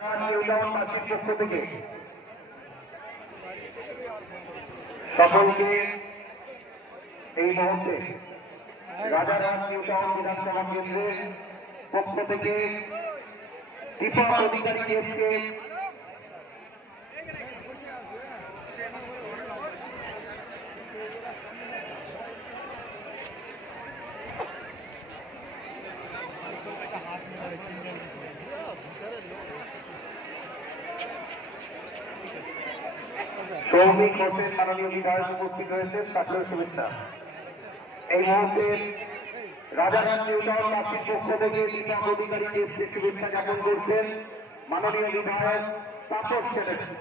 পক্ষ থেকে সকলকে এই মুহূর্তে রাজারহাট নিউ টাউন বিধানসভা কেন্দ্রের পক্ষ থেকে দীপক অধিকারী দেবকে সৌমিক হোসেন মাননীয় বিধায়ক উপস্থিত রয়েছে, সকলের শুভেচ্ছা। এই মুহূর্তে রাজারহাট নিউ টাউন প্রার্থীর পক্ষ থেকে দীপক অধিকারী দেবকে শুভেচ্ছা জ্ঞাপন করছেন মাননীয় বিধায়ক তাপস চ্যাটার্জি।